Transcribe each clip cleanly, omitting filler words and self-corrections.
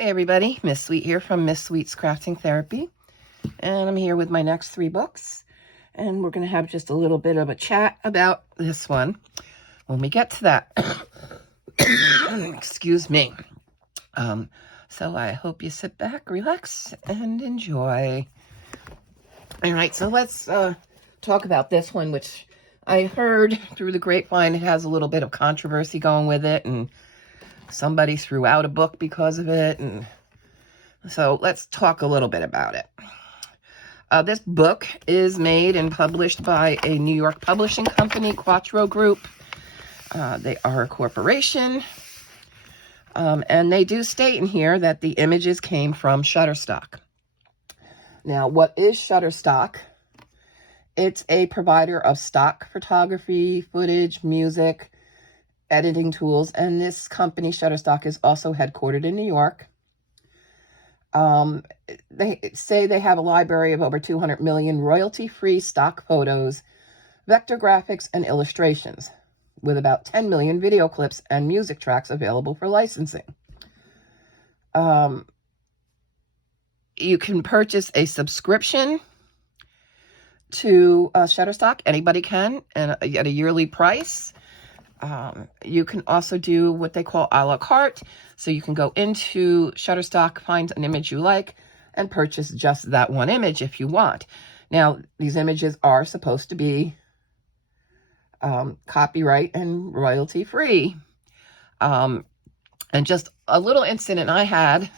Hey everybody, Miss Sweet here from Miss Sweet's Crafting Therapy, and I'm here with my next 3 books, and we're going to have just a little bit of a chat about this one when we get to that. Excuse me. So I hope you sit back, relax, and enjoy. All right, so let's talk about this one, which I heard through the grapevine it has a little bit of controversy going with it, and somebody threw out a book because of it, and so let's talk a little bit about it. This book is made and published by a New York publishing company, Quattro Group. They are a corporation, and they do state in here that the images came from Shutterstock. Now, what is Shutterstock? It's a provider of stock photography, footage, music, editing tools, and this company, Shutterstock, is also headquartered in New York. They say they have a library of over 200 million royalty-free stock photos, vector graphics, and illustrations, with about 10 million video clips and music tracks available for licensing. You can purchase a subscription to Shutterstock. Anybody can, and at a yearly price. You can also do what they call a la carte. So you can go into Shutterstock, find an image you like, and purchase just that one image if you want. Now, these images are supposed to be copyright and royalty free. And just a little incident I had,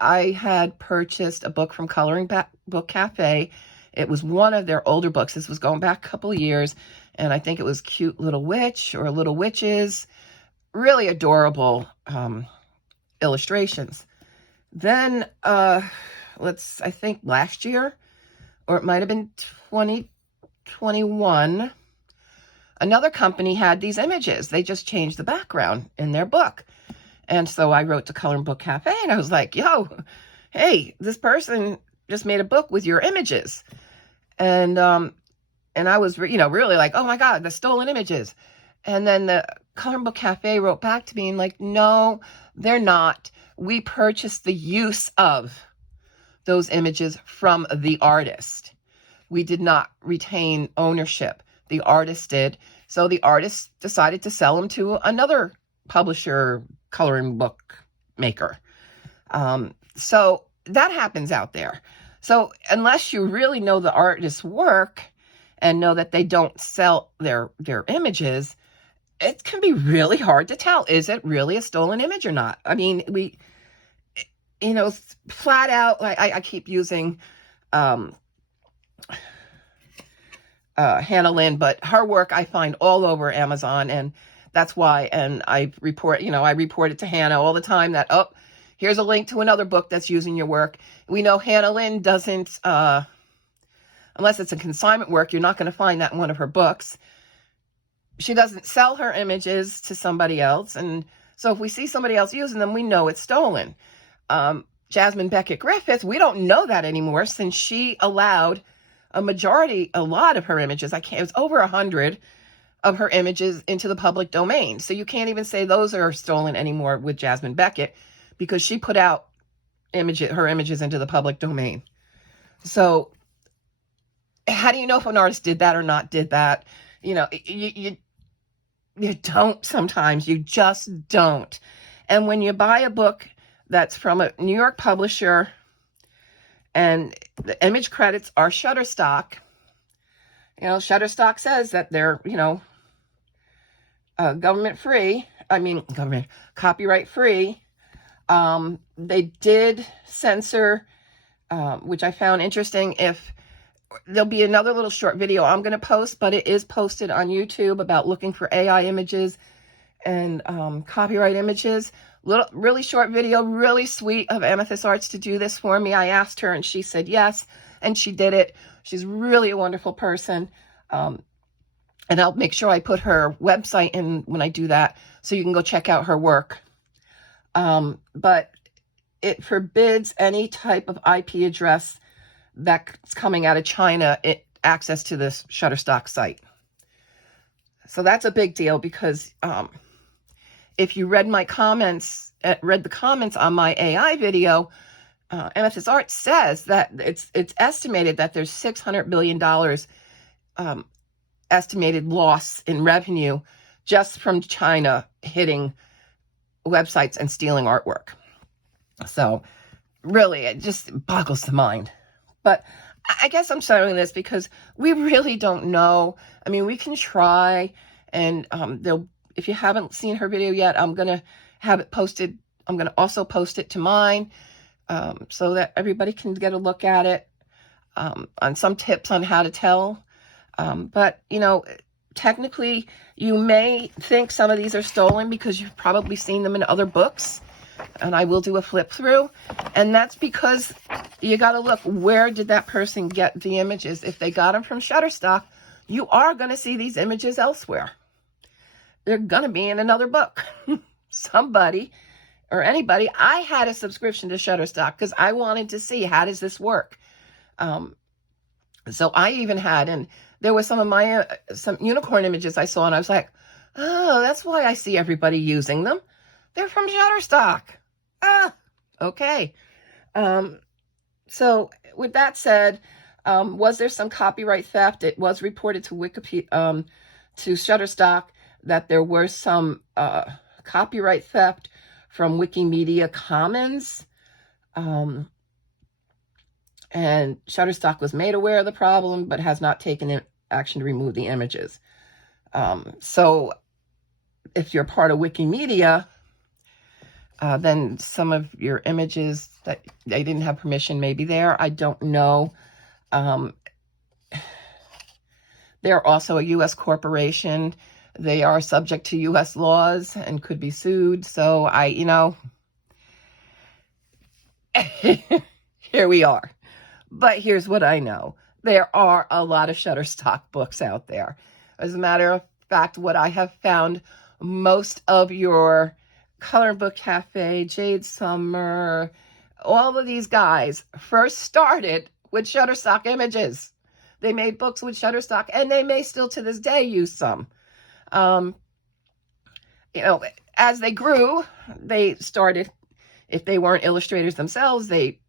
I had purchased a book from Coloring Book Cafe. It was one of their older books. This was going back a couple of years, and I think it was Cute Little Witch or Little Witches. Really adorable illustrations. Then, I think last year, or it might have been 2021, another company had these images. They just changed the background in their book. And so I wrote to Coloring Book Cafe, and I was like, yo, hey, this person just made a book with your images. And I was, really like, oh my God, the stolen images. And then the Coloring Book Cafe wrote back to me and like, no, they're not. We purchased the use of those images from the artist. We did not retain ownership. The artist did. So the artist decided to sell them to another publisher, coloring book maker. So that happens out there. So unless you really know the artist's work and know that they don't sell their images, it can be really hard to tell. Is it really a stolen image or not? I mean, flat out, I keep using Hannah Lynn, but her work I find all over Amazon, and that's why, and I report it to Hannah all the time that, oh, here's a link to another book that's using your work. We know Hannah Lynn doesn't, unless it's a consignment work, you're not going to find that in one of her books. She doesn't sell her images to somebody else. And so if we see somebody else using them, we know it's stolen. Jasmine Beckett Griffith, we don't know that anymore since she allowed a lot of her images, it was over 100 of her images into the public domain. So you can't even say those are stolen anymore with Jasmine Beckett, because she put out her images into the public domain. So how do you know if an artist did that or not did that? You don't sometimes. You just don't. And when you buy a book that's from a New York publisher and the image credits are Shutterstock, Shutterstock says that they're, copyright free. They did censor, which I found interesting. There'll be another little short video I'm going to post, but it is posted on YouTube about looking for AI images and copyright images. Really short video, really sweet of Amethyst Arts to do this for me. I asked her and she said yes, and she did it. She's really a wonderful person. And I'll make sure I put her website in when I do that, so you can go check out her work. But it forbids any type of IP address that's coming out of China, access to this Shutterstock site. So that's a big deal, because if you read my comments, read the comments on my AI video, MFS Art says that it's estimated that there's $600 billion estimated loss in revenue just from China hitting websites and stealing artwork. So really, it just boggles the mind. But I guess I'm showing this because we really don't know. I mean, we can try, and if you haven't seen her video yet, I'm going to have it posted. I'm going to also post it to mine so that everybody can get a look at it on some tips on how to tell. But, you know, technically, you may think some of these are stolen because you've probably seen them in other books. And I will do a flip through. And that's because you got to look, where did that person get the images? If they got them from Shutterstock, you are going to see these images elsewhere. They're going to be in another book. Somebody or anybody. I had a subscription to Shutterstock because I wanted to see, how does this work? So I even had, and there was some of my, some unicorn images I saw, and I was like, oh, that's why I see everybody using them. They're from Shutterstock. Okay. So with that said, was there some copyright theft? It was reported to Wikipedia, to Shutterstock, that there were some copyright theft from Wikimedia Commons. And Shutterstock was made aware of the problem, but has not taken action to remove the images. So if you're part of Wikimedia, then some of your images that they didn't have permission may be there. I don't know. They're also a U.S. corporation. They are subject to U.S. laws and could be sued. So you know, here we are. But here's what I know. There are a lot of Shutterstock books out there. As a matter of fact, what I have found, most of your Color Book Cafe, Jade Summer, all of these guys first started with Shutterstock images. They made books with Shutterstock, and they may still to this day use some. You know, as they grew, they started, if they weren't illustrators themselves, they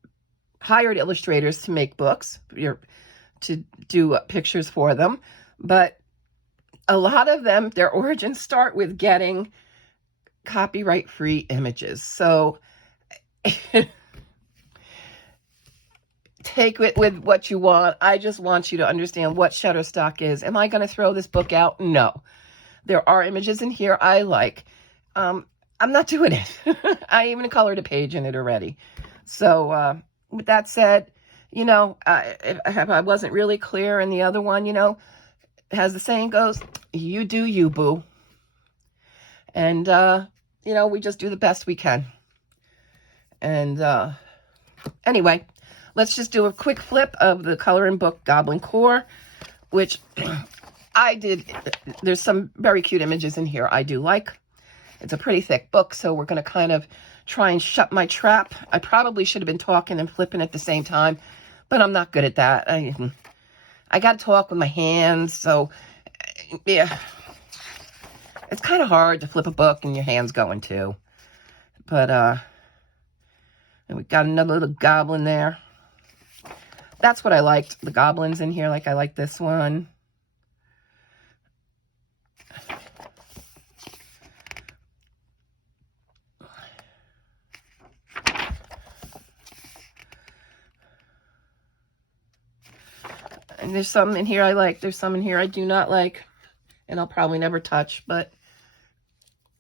hired illustrators to make books, to do pictures for them. But a lot of them, their origins start with getting copyright-free images. So take it with what you want. I just want you to understand what Shutterstock is. Am I going to throw this book out? No. There are images in here I like. I'm not doing it. I even colored a page in it already. So with that said, you know, if I wasn't really clear in the other one, you know, as the saying goes, you do you, boo. And, you know, we just do the best we can. And anyway, let's just do a quick flip of the coloring book Goblincore, which I did. There's some very cute images in here I do like. It's a pretty thick book, so we're going to kind of try and shut my trap. I probably should have been talking and flipping at the same time, but I'm not good at that. I got to talk with my hands, so yeah. It's kind of hard to flip a book and your hands going too. But and we got another little goblin there. That's what I liked, the goblins in here. Like, I like this one. And there's some in here I like. There's some in here I do not like. And I'll probably never touch. But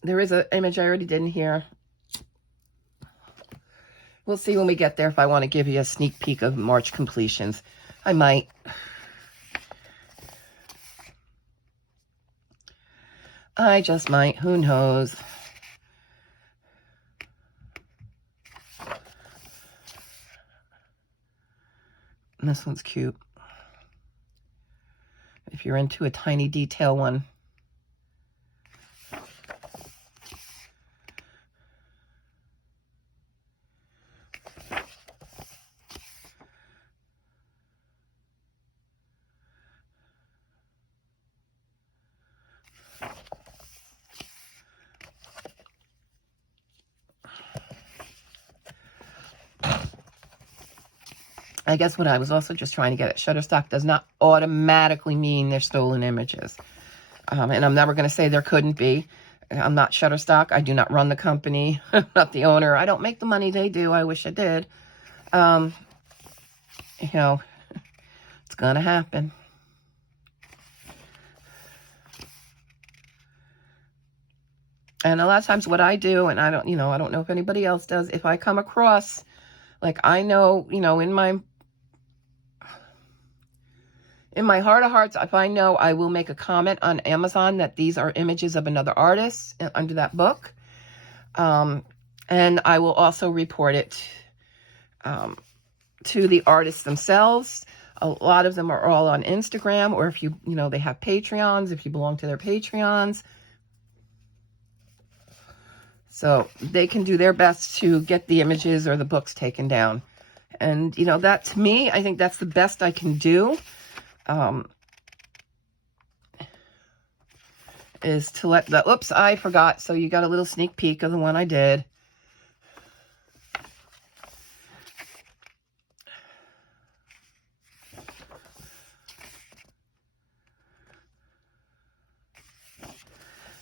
there is an image I already did in here. We'll see when we get there if I want to give you a sneak peek of March completions. I might. I just might. Who knows? And this one's cute. If you're into a tiny detail one. I guess what I was also just trying to get at, Shutterstock does not automatically mean they're stolen images. And I'm never going to say there couldn't be. I'm not Shutterstock. I do not run the company. I'm not the owner. I don't make the money they do. I wish I did. You know, it's going to happen. And a lot of times what I do, and I don't know if anybody else does, if I come across, like, I know, in my heart of hearts, if I know, I will make a comment on Amazon that these are images of another artist under that book. And I will also report it to the artists themselves. A lot of them are all on Instagram, or if they have Patreons, if you belong to their Patreons. So they can do their best to get the images or the books taken down. And, that to me, I think that's the best I can do. Is to let the, oops, I forgot. So you got a little sneak peek of the one I did.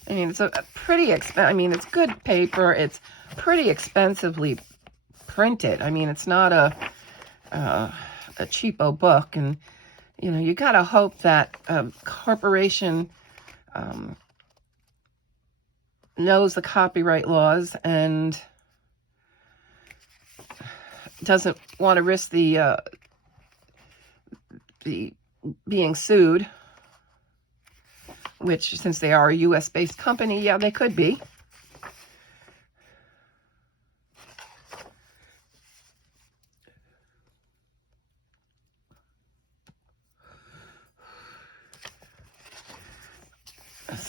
I mean, it's a pretty it's good paper. It's pretty expensively printed. I mean, it's not a cheapo book. And, you got to hope that a corporation knows the copyright laws and doesn't want to risk the being sued. Which, since they are a U.S.-based company, yeah, they could be.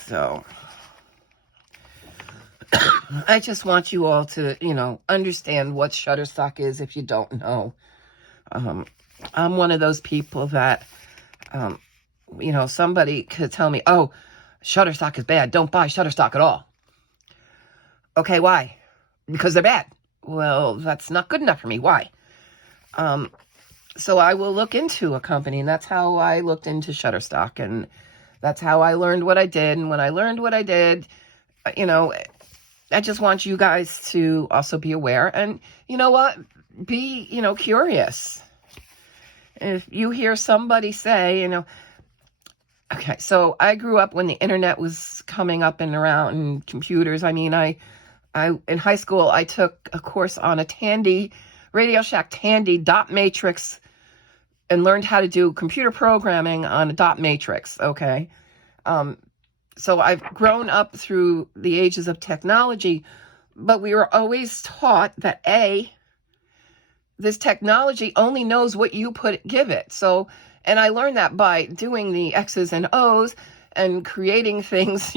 So, I just want you all to, understand what Shutterstock is if you don't know. I'm one of those people that, somebody could tell me, oh, Shutterstock is bad. Don't buy Shutterstock at all. Okay, why? Because they're bad. Well, that's not good enough for me. Why? So I will look into a company, and that's how I looked into Shutterstock, and that's how I learned what I did. And when I learned what I did, I just want you guys to also be aware. And you know what? Be, curious. If you hear somebody say, okay, so I grew up when the internet was coming up and around, and computers. I mean, I in high school, I took a course on a Tandy, Radio Shack Tandy dot matrix, and learned how to do computer programming on a dot matrix, okay? So I've grown up through the ages of technology, but we were always taught that, this technology only knows what you give it. So, and I learned that by doing the X's and O's and creating things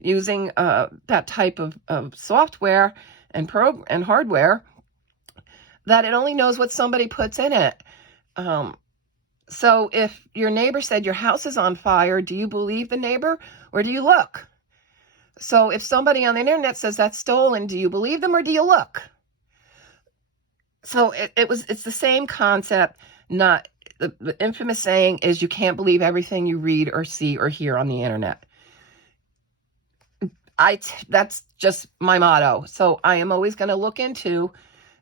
using that type of software and hardware, that it only knows what somebody puts in it. So if your neighbor said your house is on fire, do you believe the neighbor or do you look? So if somebody on the internet says that's stolen, do you believe them or do you look? So it's the same concept. Not the infamous saying is you can't believe everything you read or see or hear on the internet. That's just my motto. So I am always going to look into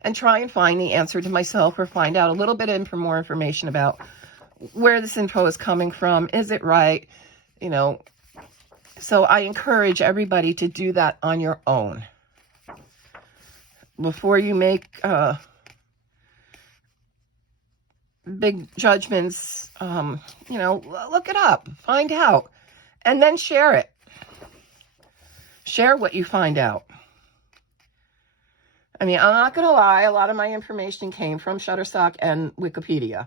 and try and find the answer to myself, or find out a little bit more information about where this info is coming from. Is it right? So I encourage everybody to do that on your own. Before you make big judgments, look it up, find out, and then share it. Share what you find out. I mean, I'm not going to lie, a lot of my information came from Shutterstock and Wikipedia.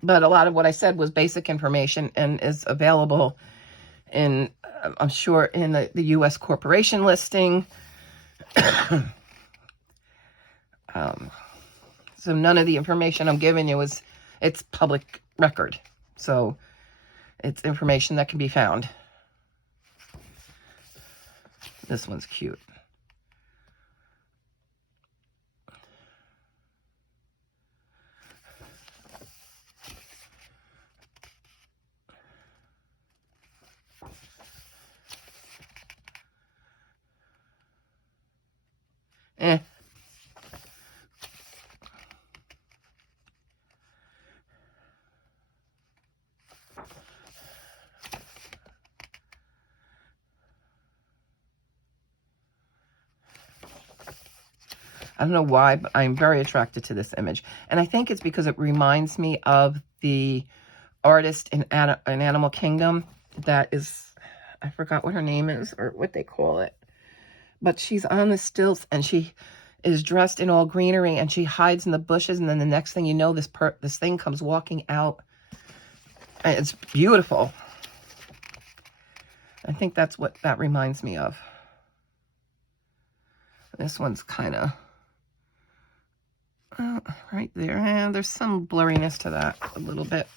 But a lot of what I said was basic information and is available in, I'm sure, in the U.S. corporation listing. So none of the information I'm giving you it's public record. So it's information that can be found. This one's cute. I don't know why, but I'm very attracted to this image. And I think it's because it reminds me of the artist in Animal Kingdom that is, I forgot what her name is or what they call it. But she's on the stilts and she is dressed in all greenery and she hides in the bushes. And then the next thing you know, this thing comes walking out. And it's beautiful. I think that's what that reminds me of. This one's kind of right there. And there's some blurriness to that a little bit.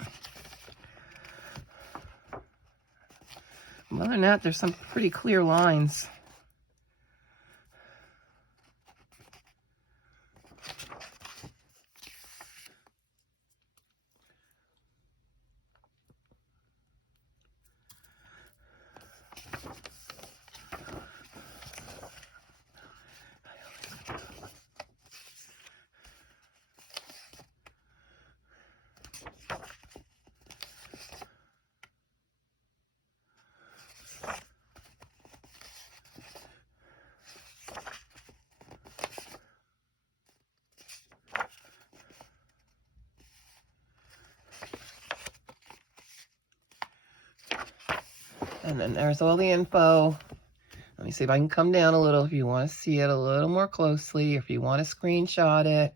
Other than that, there's some pretty clear lines. And then there's all the info. Let me see if I can come down a little if you want to see it a little more closely, if you want to screenshot it,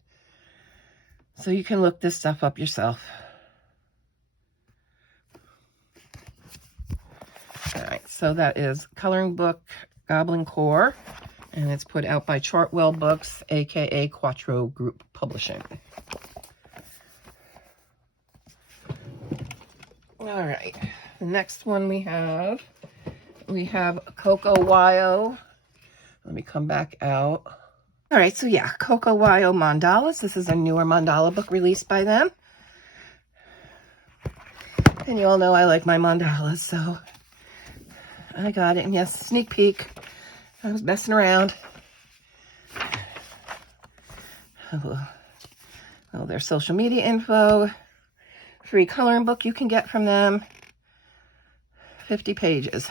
so you can look this stuff up yourself. All right, so that is coloring book Goblincore, and it's put out by Chartwellbooks, aka Quattro Group Publishing. All right, the next one we have SoKawaii. Let me come back out. All right, so yeah, SoKawaii Mandalas. This is a newer mandala book released by them. And you all know I like my mandalas, so I got it. And yes, sneak peek. I was messing around. Oh, their social media info. Free coloring book you can get from them. 50 pages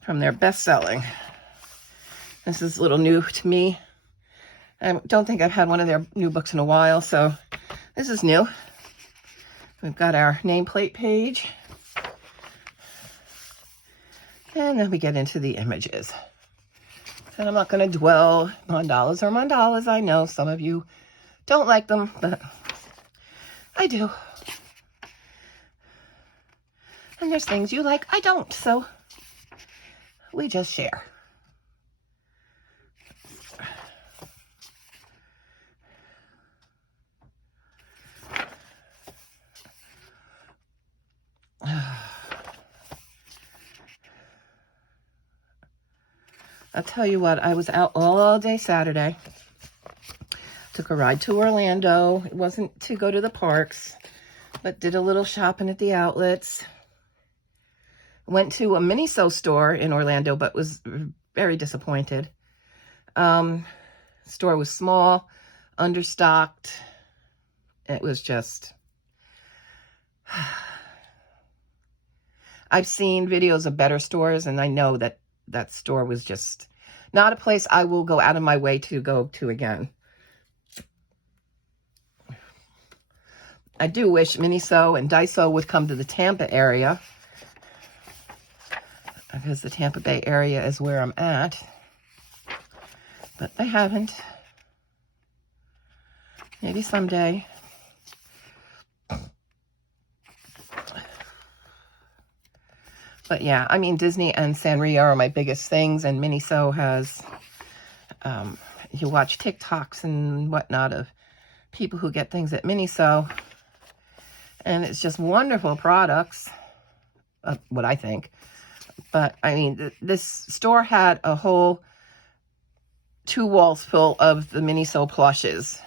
from their best-selling. This is a little new to me. I don't think I've had one of their new books in a while, so this is new. We've got our nameplate page. And then we get into the images. And I'm not going to dwell. Mandalas are mandalas. I know some of you don't like them, but I do. And there's things you like I don't, so we just share. I'll tell you what, I was out all day Saturday. Took a ride to Orlando. It wasn't to go to the parks, but did a little shopping at the outlets. Went to a Miniso store in Orlando, but was very disappointed. Store was small, understocked. It was just... I've seen videos of better stores, and I know that that store was just not a place I will go out of my way to go to again. I do wish Miniso and Daiso would come to the Tampa area, because the Tampa Bay area is where I'm at, but they haven't. Maybe someday. But yeah, I mean, Disney and Sanrio are my biggest things, and Miniso has, you watch TikToks and whatnot of people who get things at Miniso, and it's just wonderful products, what I think. But, I mean, this store had a whole 2 walls full of the Miniso plushes.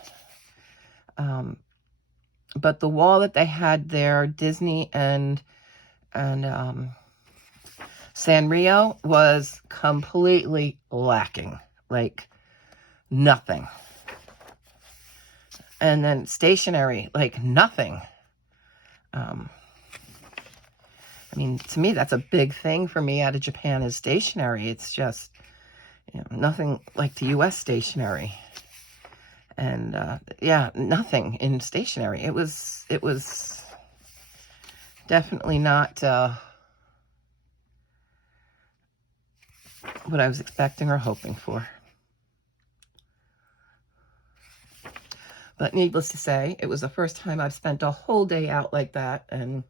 But the wall that they had there, Disney and Sanrio, was completely lacking. Like, nothing. And then stationery, like nothing. I mean, to me, that's a big thing for me out of Japan is stationery. It's just, you know, nothing like the U.S. stationery. And yeah, nothing in stationery. It was definitely not what I was expecting or hoping for. But needless to say, it was the first time I've spent a whole day out like that. And,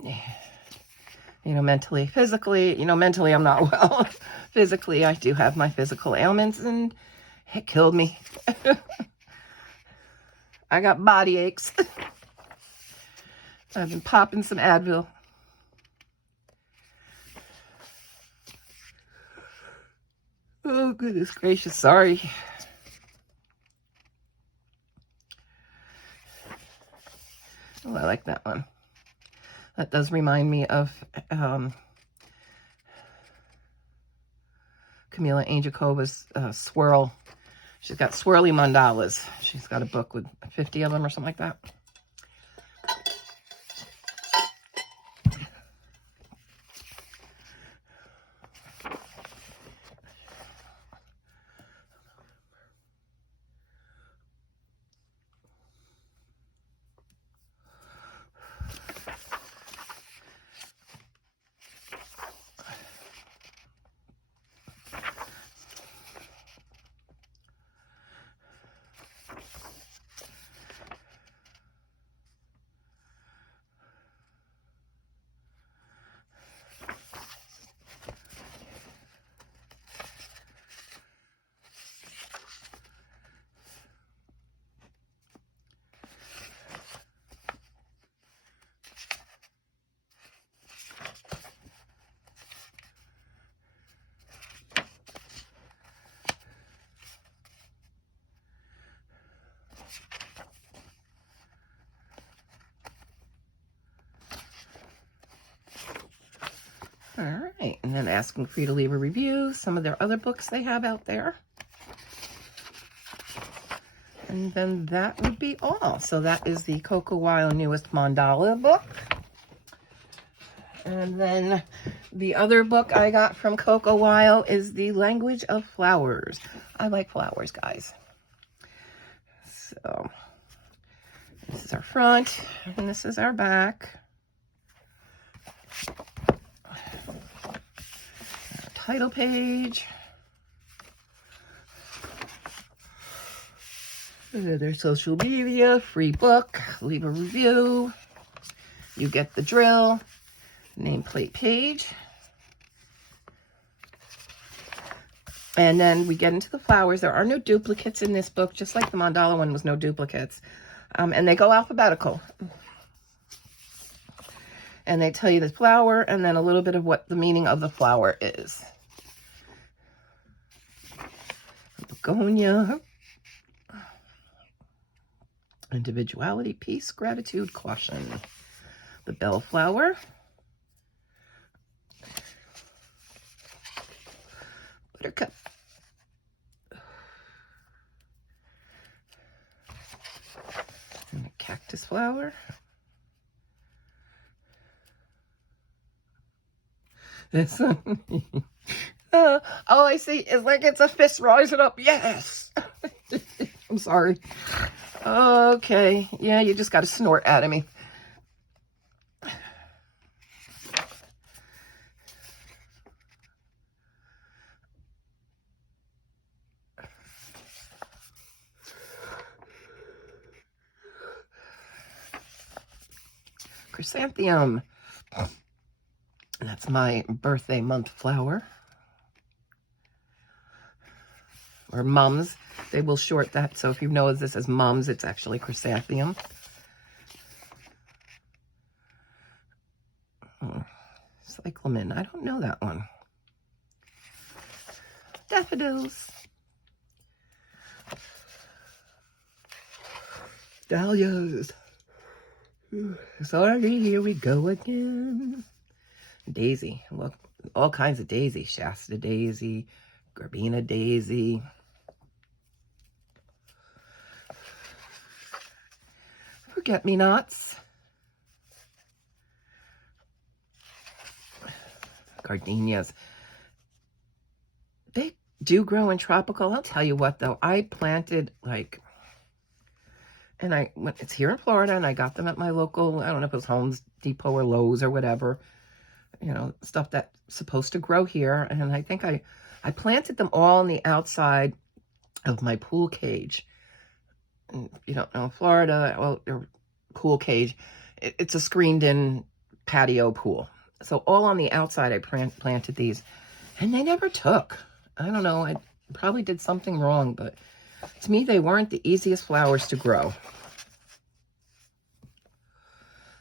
you know, mentally, physically, you know, mentally I'm not well. Physically, I do have my physical ailments, and it killed me. I got body aches. I've been popping some Advil. Oh, goodness gracious, sorry. Oh, I like that one. That does remind me of Camila Angelikova's swirl. She's got swirly mandalas. She's got a book with 50 of them or something like that. All right, and then asking for you to leave a review, some of their other books they have out there. And then that would be all. So that is the SoKawaii newest mandala book. And then the other book I got from SoKawaii is The Language of Flowers. I like flowers, guys. So this is our front, and this is our back. Our title page. Their social media, free book, leave a review. You get the drill. Nameplate page. And then we get into the flowers. There are no duplicates in this book, just like the mandala one was no duplicates. And they go alphabetical. And they tell you the flower and then a little bit of what the meaning of the flower is. Begonia. Individuality, peace, gratitude, caution. The bellflower. Buttercup. And a cactus flower. This one. Oh, I see. It's like it's a fist rising up. Yes. I'm sorry. Okay. Yeah, you just got to snort out of me. Chrysanthemum. That's my birthday month flower. Or mums. They will short that. So if you know this as mums, it's actually chrysanthemum. Cyclamen. I don't know that one. Daffodils. Dahlias. Sorry, here we go again. Daisy. Look, all kinds of daisy. Shasta daisy, Garbina daisy. Forget-me-nots. Gardenias. do grow in tropical. I'll tell you what, though. I planted, like, and it's here in Florida, and I got them at my local, I don't know if it was Home Depot or Lowe's or whatever, you know, stuff that's supposed to grow here. And I think I planted them all on the outside of my pool cage. And if you don't know, Florida, well, your pool cage, it's a screened-in patio pool. So all on the outside, I planted these, and they never took. I don't know, I probably did something wrong, but to me, they weren't the easiest flowers to grow.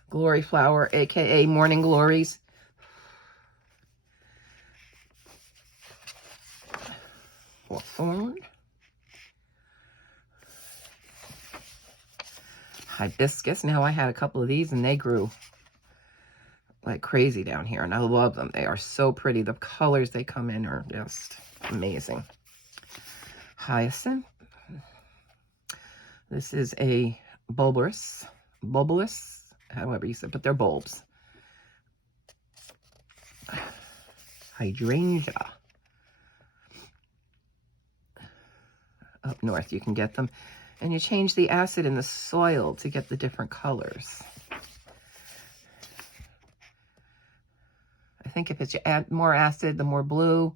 Glory flower, aka morning glories. Hawthorn. Hibiscus. Now I had a couple of these and they grew like crazy down here, and I love them. They are so pretty. The colors they come in are just amazing. Hyacinth. This is a bulbous, however you say, but they're bulbs. Hydrangea. Up north you can get them, and you change the acid in the soil to get the different colors. I think if it's you add more acid, the more blue.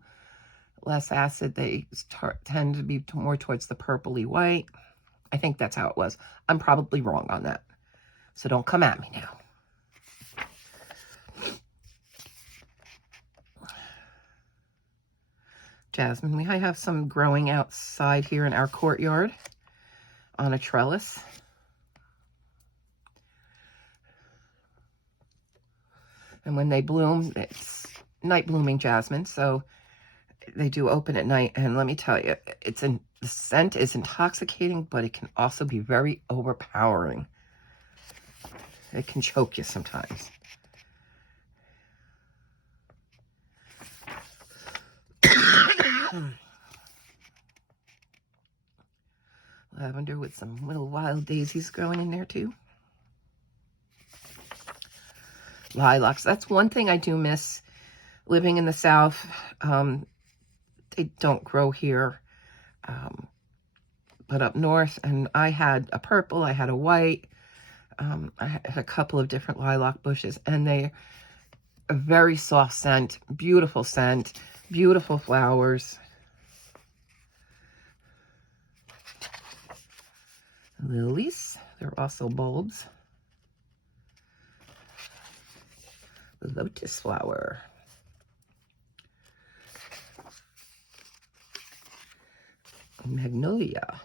Less acid, they tend to be more towards the purpley white. I think that's how it was. I'm probably wrong on that, so don't come at me now. Jasmine, I have some growing outside here in our courtyard on a trellis. And when they bloom, it's night blooming jasmine, so they do open at night. And let me tell you, the scent is intoxicating, but it can also be very overpowering. It can choke you sometimes. Lavender with some little wild daisies growing in there too. Lilacs. That's one thing I do miss living in the South. They don't grow here, but up north. And I had a purple, I had a white, I had a couple of different lilac bushes, and they a very soft scent, beautiful flowers. Lilies, they're also bulbs. Lotus flower. Magnolia.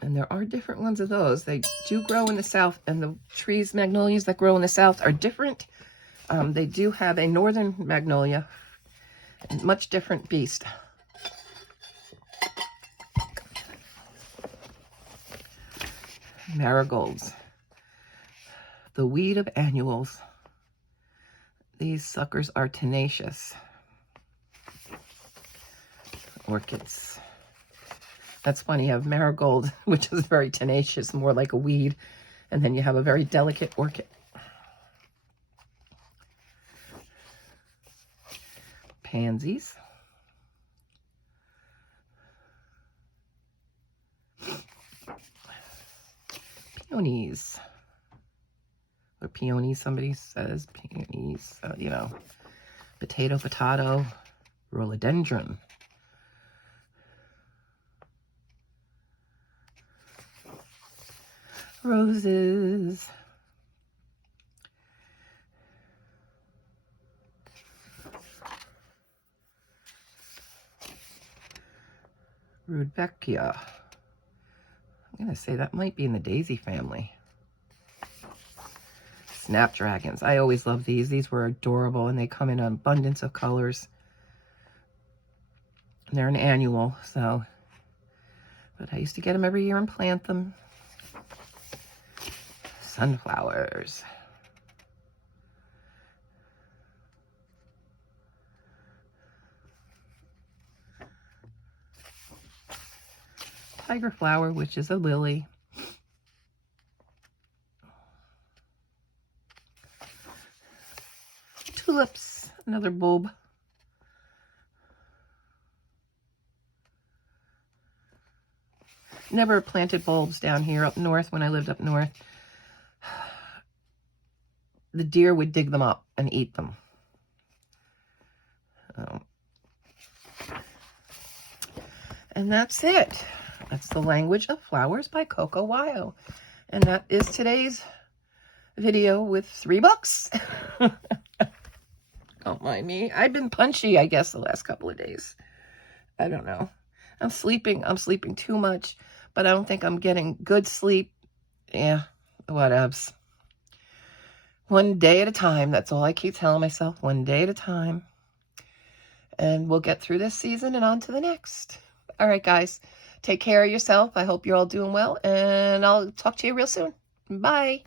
And there are different ones of those. They do grow in the South, and the trees, magnolias that grow in the South are different. They do have a northern magnolia, a much different beast. Marigolds. The weed of annuals. These suckers are tenacious. Orchids. That's funny, you have marigold, which is very tenacious, more like a weed, and then you have a very delicate orchid. Pansies. Peonies. Or peonies, somebody says. Peonies, you know. Potato. Rhododendron. Roses. Rudbeckia. I'm going to say that might be in the daisy family. Snapdragons. I always love these. These were adorable, and they come in an abundance of colors. And they're an annual, so. But I used to get them every year and plant them. Sunflowers. Tiger flower, which is a lily. Tulips. Another bulb. Never planted bulbs down here up north when I lived up north. The deer would dig them up and eat them. And that's it. That's The Language of Flowers by Coco. And that is today's video with 3 books. Don't mind me. I've been punchy, I guess, the last couple of days. I don't know. I'm sleeping too much, but I don't think I'm getting good sleep. Yeah, whatevs. One day at a time. That's all I keep telling myself. One day at a time. And we'll get through this season and on to the next. All right, guys. Take care of yourself. I hope you're all doing well. And I'll talk to you real soon. Bye.